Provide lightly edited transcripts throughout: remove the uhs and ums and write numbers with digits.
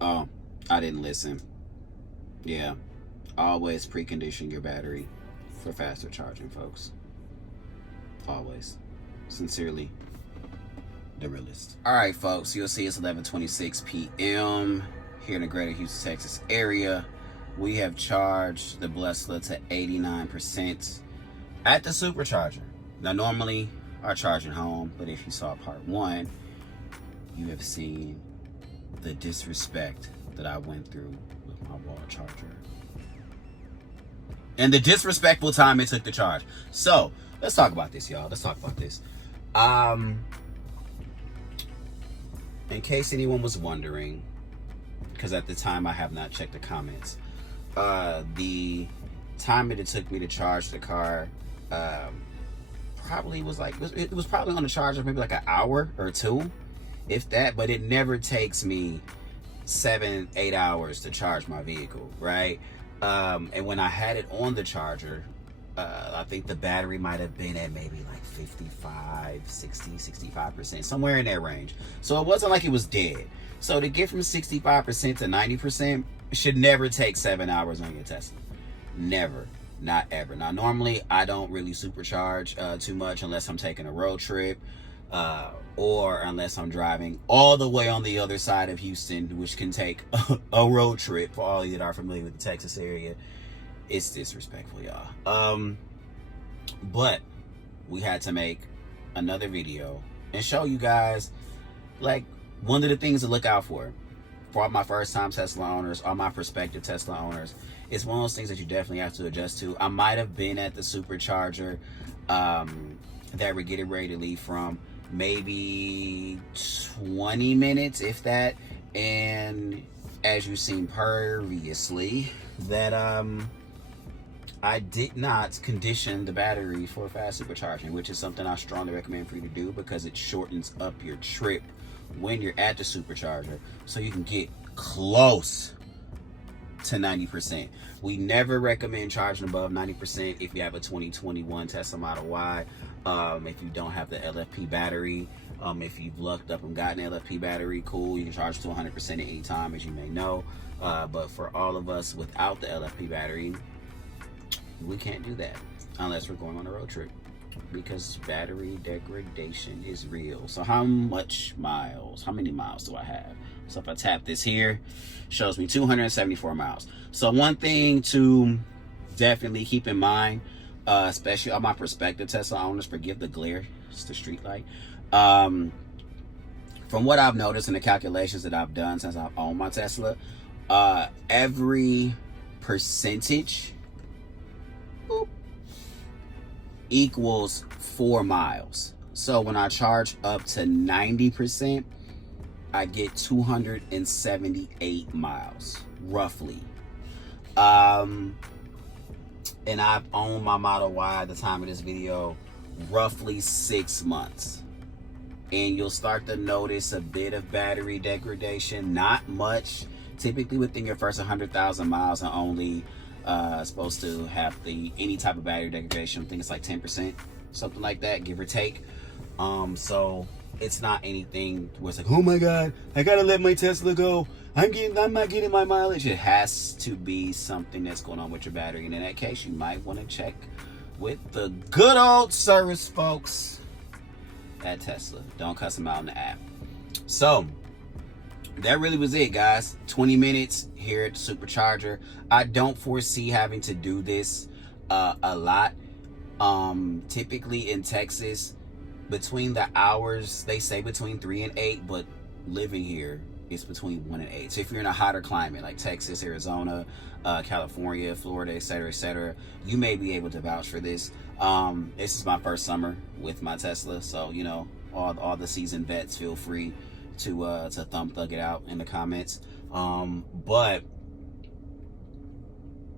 Oh, I didn't listen. Yeah, always precondition your battery for faster charging, folks. Always. Sincerely, the realist. All right, folks. You'll see it's 11:26 p.m. here in the greater Houston, Texas area. We have charged the Blessla to 89% at the supercharger. Now, normally I charge at home, but if you saw part one, you have seen the disrespect that I went through with my wall charger and the disrespectful time it took to charge. So let's talk about this, y'all. Let's talk about this. In case anyone was wondering, because at the time I have not checked the comments, the time that it took me to charge the car probably was like, it was probably on the charger maybe like an hour or two, if that, but it never takes me 7-8 hours to charge my vehicle, right? And when I had it on the charger, I think the battery might have been at maybe like 55, 60, 65%, somewhere in that range. So it wasn't like it was dead. So to get from 65% to 90% should never take 7 hours on your Tesla. Never. Not ever. Now, normally I don't really supercharge too much unless I'm taking a road trip or unless I'm driving all the way on the other side of Houston, which can take a road trip for all of you that are familiar with the Texas area. It's disrespectful, y'all. But we had to make another video and show you guys, like, one of the things to look out for all my first time Tesla owners, all my prospective Tesla owners. It's one of those things that you definitely have to adjust to. I might have been at the supercharger that we're getting ready to leave from maybe 20 minutes, if that. And as you've seen previously, that I did not condition the battery for fast supercharging, which is something I strongly recommend for you to do because it shortens up your trip when you're at the supercharger so you can get close to 90%. We never recommend charging above 90% if you have a 2021 Tesla Model Y. If you don't have the LFP battery, if you've lucked up and gotten an LFP battery, cool, you can charge to 100% at any time, as you may know. But for all of us without the LFP battery, we can't do that unless we're going on a road trip, because battery degradation is real. So how many miles do I have? So if I tap this here, shows me 274 miles. So one thing to definitely keep in mind, especially all my prospective Tesla owners, forgive the glare, it's the street light. From what I've noticed in the calculations that I've done since I've owned my Tesla, every percentage equals 4 miles. So when I charge up to 90%, I get 278 miles, roughly. And I've owned my Model Y at the time of this video roughly 6 months. And you'll start to notice a bit of battery degradation, not much. Typically within your first 100,000 miles are only supposed to have any type of battery degradation. I think it's like 10%, something like that, give or take. So it's not anything where it's like, oh my god, I gotta let my Tesla go, I'm not getting my mileage. It has to be something that's going on with your battery, and in that case you might want to check with the good old service folks at Tesla. Don't cuss them out in the app. So that really was it, guys. 20 minutes here at the supercharger. I don't foresee having to do this a lot. Typically in Texas, between the hours, they say between 3 and 8, but living here, it's between 1 and 8. So if you're in a hotter climate like Texas, Arizona, California, Florida, etc., you may be able to vouch for this. This is my first summer with my Tesla, so you know, all the seasoned vets, feel free to thug it out in the comments. But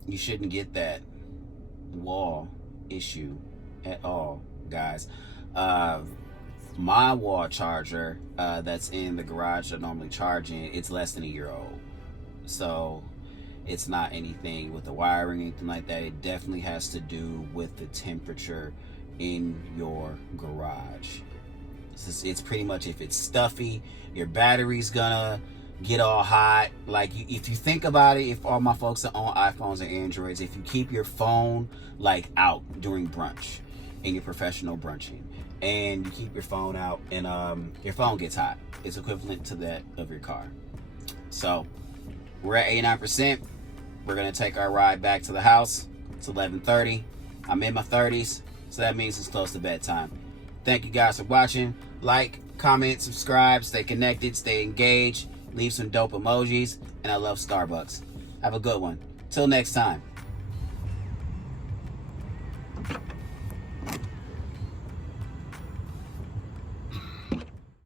you shouldn't get that wall issue at all, guys. My wall charger that's in the garage that I normally charge in, it's less than a year old, so it's not anything with the wiring, anything like that. It definitely has to do with the temperature in your garage. It's pretty much, if it's stuffy, your battery's gonna get all hot. Like, if you think about it, if all my folks are on iPhones and Androids, if you keep your phone like out during brunch and your professional brunching, and you keep your phone out, and your phone gets hot, it's equivalent to that of your car. So we're at 89%. We're gonna take our ride back to the house. It's 11:30. I'm in my 30s, so that means it's close to bedtime. Thank you guys for watching. Like, comment, subscribe, stay connected, stay engaged, leave some dope emojis, and I love Starbucks. Have a good one. Till next time.